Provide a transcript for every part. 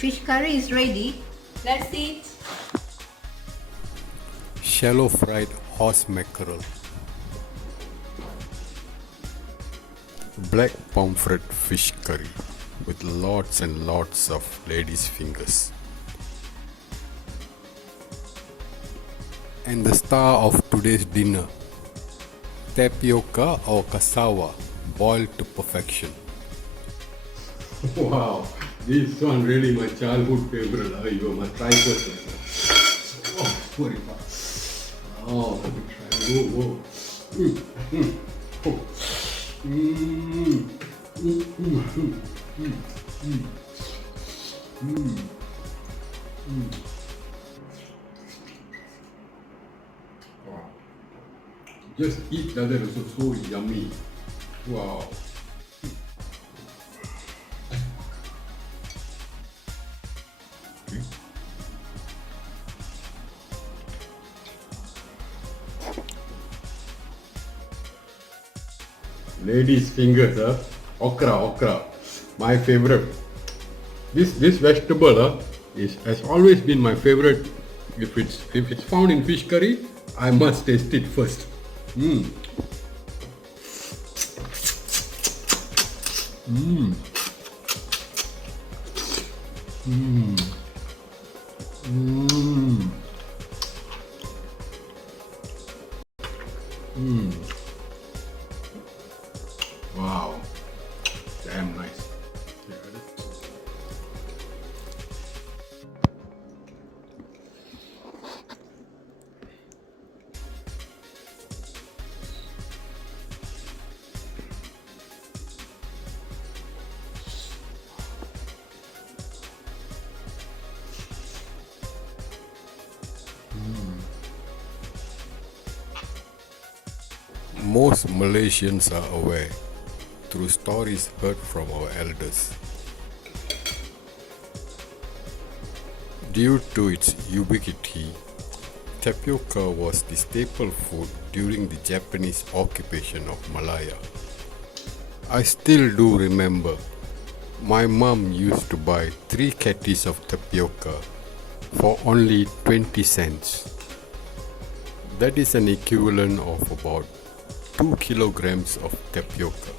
Fish curry is ready. Let's eat. Shallow fried horse mackerel, black pomfret fish curry with lots and lots of ladies' fingers. And the star of today's dinner, tapioca or cassava boiled to perfection. Wow, this one really my childhood favorite. You must try first. Oh, very fast. Oh, let me try. Whoa, whoa. Oh. Wow. Just eat that is also so yummy. Wow. Ladies' fingers, okra, my favorite. This vegetable has always been my favorite. If it's found in fish curry, I must taste it first. Mmm. Mmm. Mmm. Mmm. Mmm. Wow, damn nice. Most Malaysians are aware through stories heard from our elders. Due to its ubiquity, tapioca was the staple food during the Japanese occupation of Malaya. I still do remember my mum used to buy 3 catties of tapioca for only 20 cents. That is an equivalent of about 2 kilograms of tapioca.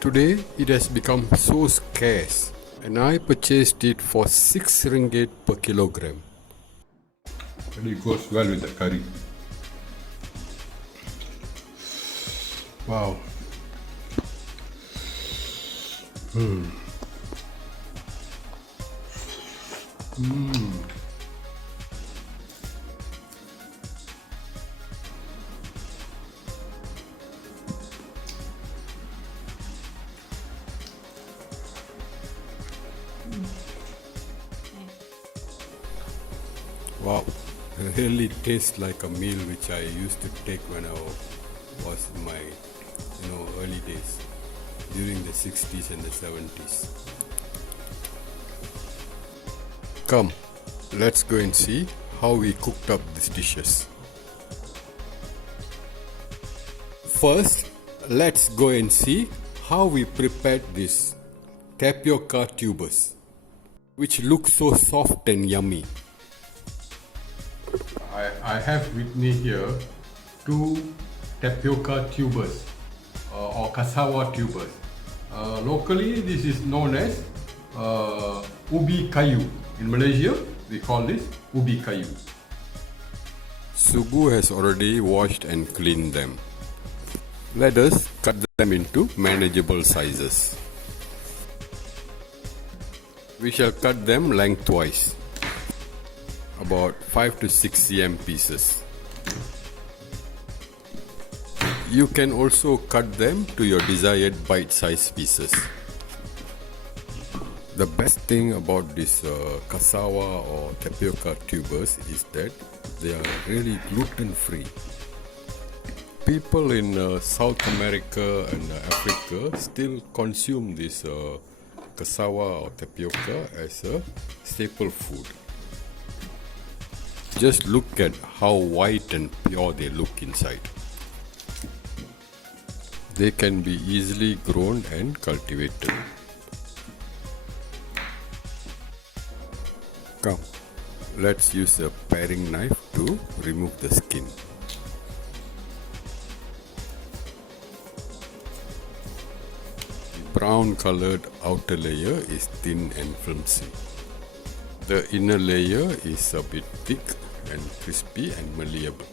Today it has become so scarce and I purchased it for 6 ringgit per kilogram. And it goes well with the curry. Wow. Wow, it really tastes like a meal which I used to take when I was in my early days during the 60s and the 70s. Come, let's go and see how we cooked up these dishes. First, let's go and see how we prepared this tapioca tubers, which look so soft and yummy. I have with me here 2 tapioca tubers or cassava tubers. Locally, this is known as ubi kayu. In Malaysia, we call this ubi kayu. Sugu has already washed and cleaned them. Let us cut them into manageable sizes. We shall cut them lengthwise, about 5 to 6 cm pieces. You can also cut them to your desired bite-sized pieces. The best thing about this cassava or tapioca tubers is that they are really gluten-free. People in South America and Africa still consume this cassava or tapioca as a staple food. Just look at how white and pure they look inside. They can be easily grown and cultivated. Come, let's use a paring knife to remove the skin. The brown colored outer layer is thin and flimsy. The inner layer is a bit thick and crispy and malleable.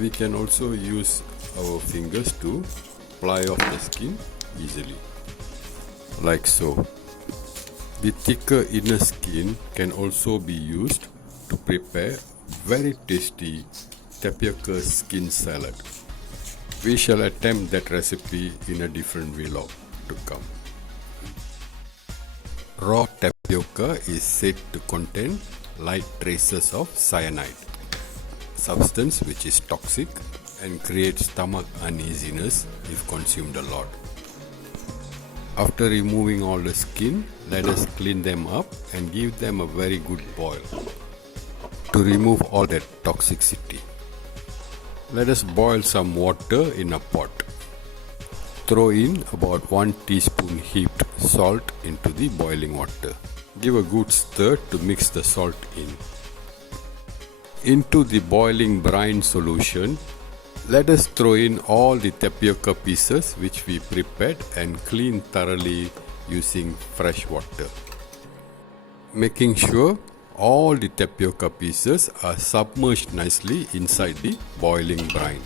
We can also use our fingers to ply off the skin easily, like so. The thicker inner skin can also be used to prepare very tasty tapioca skin salad. We shall attempt that recipe in a different vlog to come. Raw tapioca is said to contain light traces of cyanide, substance which is toxic and creates stomach uneasiness if consumed a lot. After removing all the skin, let us clean them up and give them a very good boil to remove all that toxicity. Let us boil some water in a pot. Throw in about 1 teaspoon heaped salt into the boiling water. Give a good stir to mix the salt in. Into the boiling brine solution, let us throw in all the tapioca pieces which we prepared and clean thoroughly using fresh water. Making sure all the tapioca pieces are submerged nicely inside the boiling brine.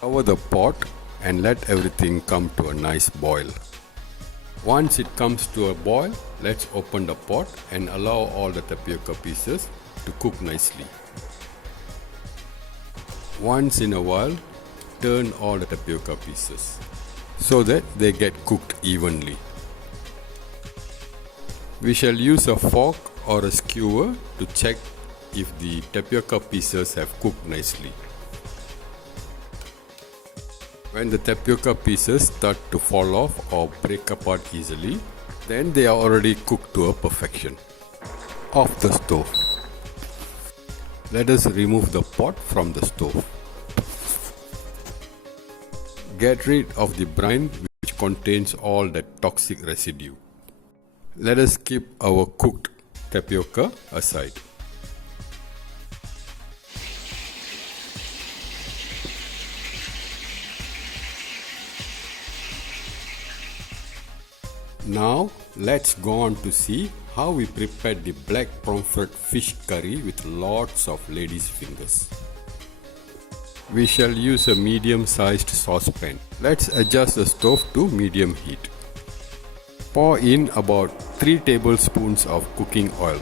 Cover the pot and let everything come to a nice boil. Once it comes to a boil, let's open the pot and allow all the tapioca pieces to cook nicely. Once in a while, turn all the tapioca pieces so that they get cooked evenly. We shall use a fork or a skewer to check if the tapioca pieces have cooked nicely. When the tapioca pieces start to fall off or break apart easily, then they are already cooked to a perfection. Off the stove. Let us remove the pot from the stove. Get rid of the brine which contains all that toxic residue. Let us keep our cooked tapioca aside. Now let's go on to see how we prepared the black pomfret fish curry with lots of ladies' fingers. We shall use a medium-sized saucepan. Let's adjust the stove to medium heat. Pour in about 3 tablespoons of cooking oil.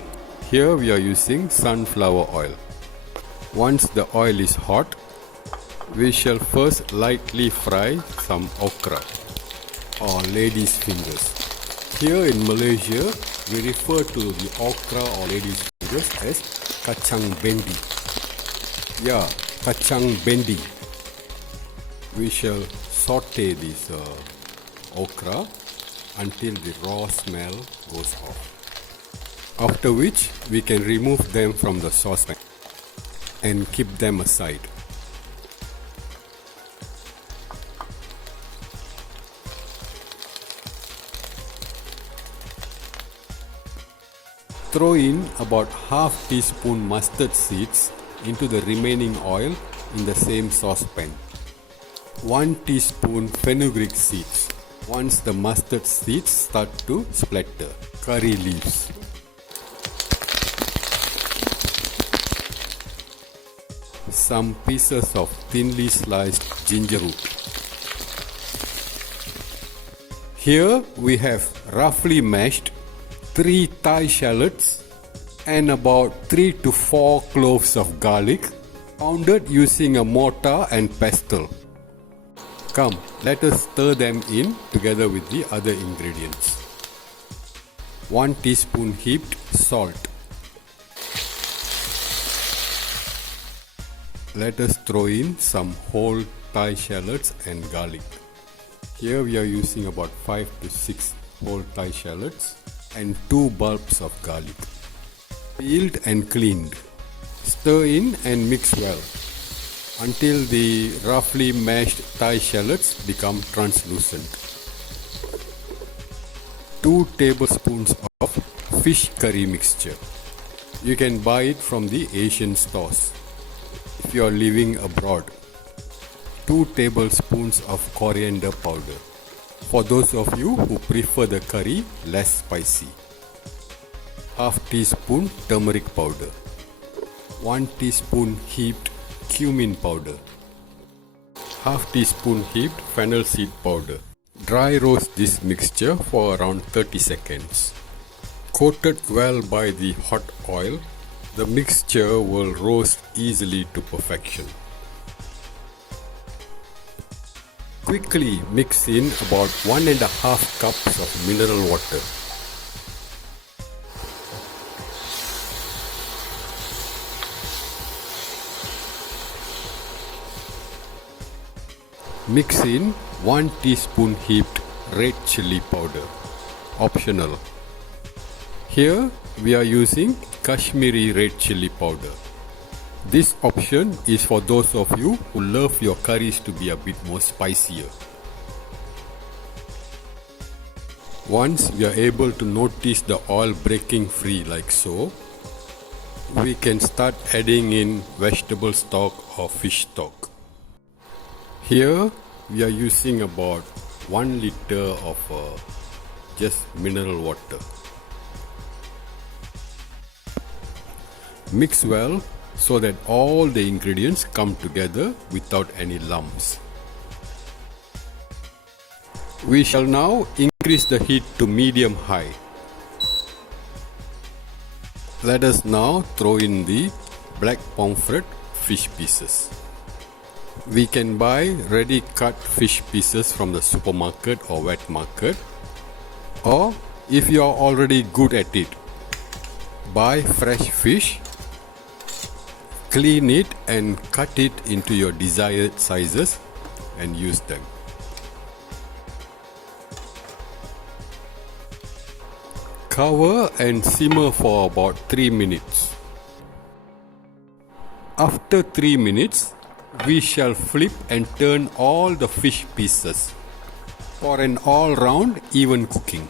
Here we are using sunflower oil. Once the oil is hot, we shall first lightly fry some okra or ladies' fingers. Here in Malaysia, we refer to the okra or ladies' fingers as kacang bendi. Yeah, kacang bendi. We shall saute this okra until the raw smell goes off. After which, we can remove them from the saucepan and keep them aside. Throw in about half teaspoon mustard seeds into the remaining oil in the same saucepan. 1 teaspoon fenugreek seeds. Once the mustard seeds start to splatter, curry leaves. Some pieces of thinly sliced ginger root. Here we have roughly mashed 3 Thai shallots and about 3 to 4 cloves of garlic, pounded using a mortar and pestle. Come, let us stir them in together with the other ingredients. 1 teaspoon heaped salt. Let us throw in some whole Thai shallots and garlic. Here we are using about 5 to 6 whole Thai shallots and 2 bulbs of garlic. Peeled and cleaned. Stir in and mix well. until the roughly mashed Thai shallots become translucent. 2 tablespoons of fish curry mixture. You can buy it from the Asian stores if you are living abroad. 2 tablespoons of coriander powder for those of you who prefer the curry less spicy. Half teaspoon turmeric powder. 1 teaspoon heaped cumin powder. Half teaspoon heaped fennel seed powder. Dry roast this mixture for around 30 seconds. Coated well by the hot oil, the mixture will roast easily to perfection. Quickly mix in about 1.5 cups of mineral water. Mix in 1 teaspoon heaped red chili powder, optional. Here we are using Kashmiri red chili powder. This option is for those of you who love your curries to be a bit more spicier. Once we are able to notice the oil breaking free like so, we can start adding in vegetable stock or fish stock. Here we are using about 1 liter of just mineral water. Mix well so that all the ingredients come together without any lumps. We shall now increase the heat to medium high. Let us now throw in the black pomfret fish pieces. We can buy ready cut fish pieces from the supermarket or wet market, or if you are already good at it, buy fresh fish, clean it and cut it into your desired sizes and use them. Cover and simmer for about 3 minutes. After 3 minutes, we shall flip and turn all the fish pieces for an all-round even cooking.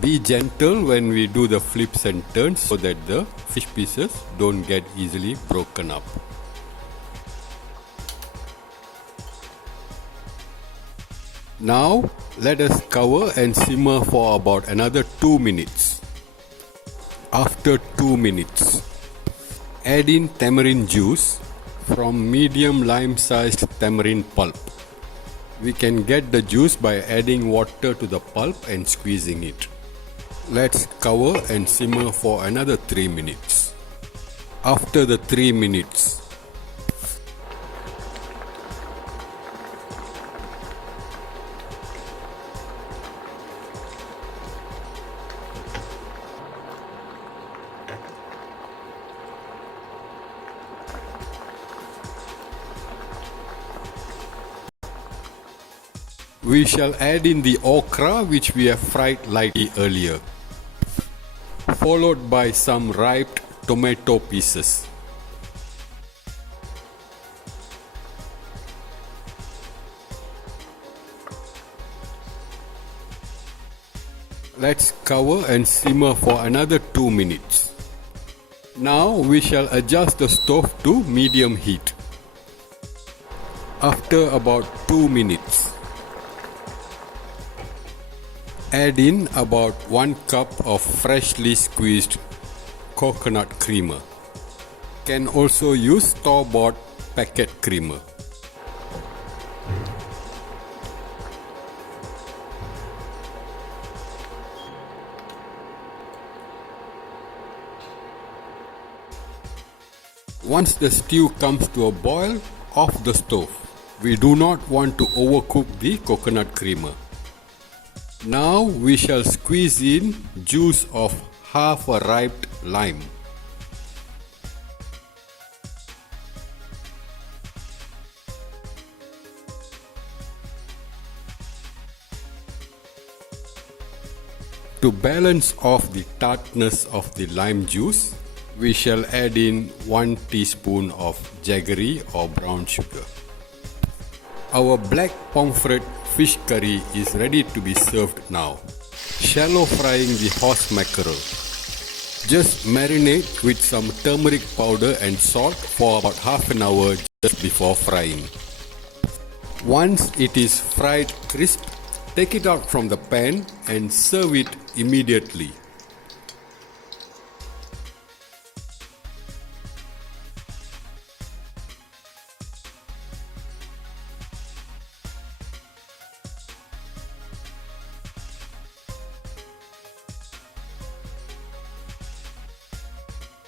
Be gentle when we do the flips and turns so that the fish pieces don't get easily broken up. Now let us cover and simmer for about another 2 minutes. After 2 minutes, add in tamarind juice from medium lime-sized tamarind pulp. We can get the juice by adding water to the pulp and squeezing it. Let's cover and simmer for another 3 minutes. After the 3 minutes, we shall add in the okra which we have fried lightly earlier, followed by some ripe tomato pieces. Let's cover and simmer for another 2 minutes. Now we shall adjust the stove to medium heat. After about 2 minutes, add in about 1 cup of freshly squeezed coconut creamer. Can also use store-bought packet creamer. Once the stew comes to a boil, off the stove. We do not want to overcook the coconut creamer. Now we shall squeeze in juice of half a ripe lime. To balance off the tartness of the lime juice, we shall add in 1 teaspoon of jaggery or brown sugar. Our black pomfret fish curry is ready to be served now. Shallow frying the horse mackerel. Just marinate with some turmeric powder and salt for about half an hour just before frying. Once it is fried crisp, take it out from the pan and serve it immediately.